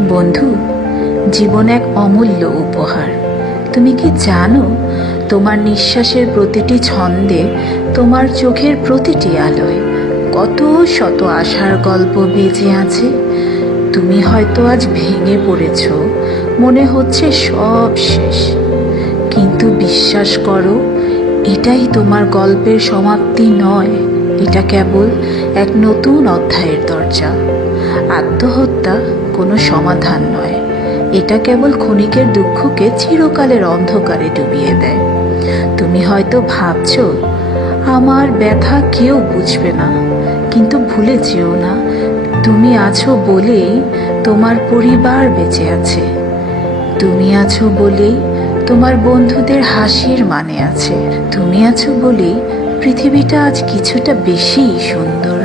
বন্ধু, জীবন এক অমূল্য উপহার। তুমি কি জানো, তোমার নিঃশ্বাসের প্রতিটি ছন্দে, তোমার চোখের প্রতিটি আলোয় কত শত আশার গল্প বেজে আছে? তুমি হয়তো আজ ভেঙে পড়েছ, মনে হচ্ছে সব শেষ। কিন্তু বিশ্বাস করো, এটাই তোমার গল্পের সমাপ্তি নয়, এটা কেবল এক নতুন অধ্যায়ের দরজা। আত্মহত্যা কোনো সমাধান নয়। এটা কেবল ক্ষণিকের দুঃখকে চিরকালের অন্ধকারে ডুবিয়ে দেয়। তুমি হয়তো ভাবছ, আমার ব্যথা কেউ বুঝবে না। কিন্তু ভুলে যেও না, তুমি আছো বলেই তোমার পরিবার বেঁচে আছে। তুমি আছো বলেই তোমার বন্ধুদের হাসির মানে আছে। তুমি আছো বলেই পৃথিবীটা আজ কিছুটা বেশি সুন্দর।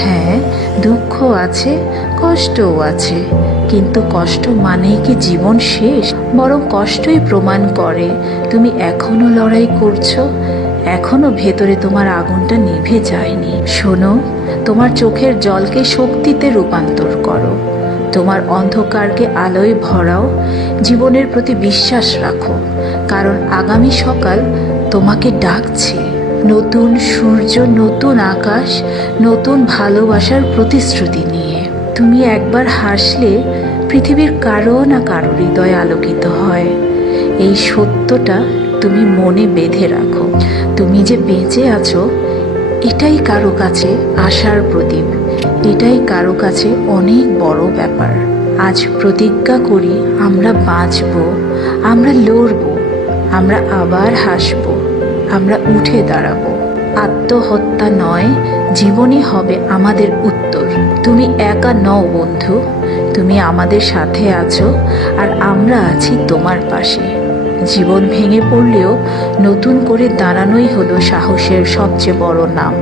হ্যাঁ দুঃখ আছে, কষ্টও আছে, কিন্তু কষ্ট মানেই কি জীবন শেষ? বরং কষ্টই প্রমাণ করে, তুমি এখনও লড়াই করছ, এখনও ভেতরে তোমার আগুনটা নিভে যায়নি। শোনো, তোমার চোখের জলকে শক্তিতে রূপান্তর করো, তোমার অন্ধকারকে আলোয় ভরাও, জীবনের প্রতি বিশ্বাস রাখো, কারণ আগামী সকাল তোমাকে ডাকছে। নতুন সূর্য, নতুন আকাশ, নতুন ভালোবাসার প্রতিশ্রুতি নিয়ে। তুমি একবার হাসলে পৃথিবীর কারও না কারও হৃদয় আলোকিত হয়। এই সত্যটা তুমি মনে বেঁধে রাখো। তুমি যে বেঁচে আছো, এটাই কারও কাছে আশার প্রদীপ। এটাই কারও কাছে অনেক বড় ব্যাপার। আজ প্রতিজ্ঞা করি আমরা বাঁচব, আমরা লড়ব, আমরা আবার হাসব। আমরা উঠে দাঁড়াবো। আত্মহত্যা নয়, জীবনই হবে আমাদের উত্তর। তুমি একা নও বন্ধু, তুমি আমাদের সাথে আছো, আর আমরা আছি তোমার পাশে। জীবন ভেঙে পড়লেও নতুন করে দাঁড়ানোই হলো সাহসের সবচেয়ে বড় নাম।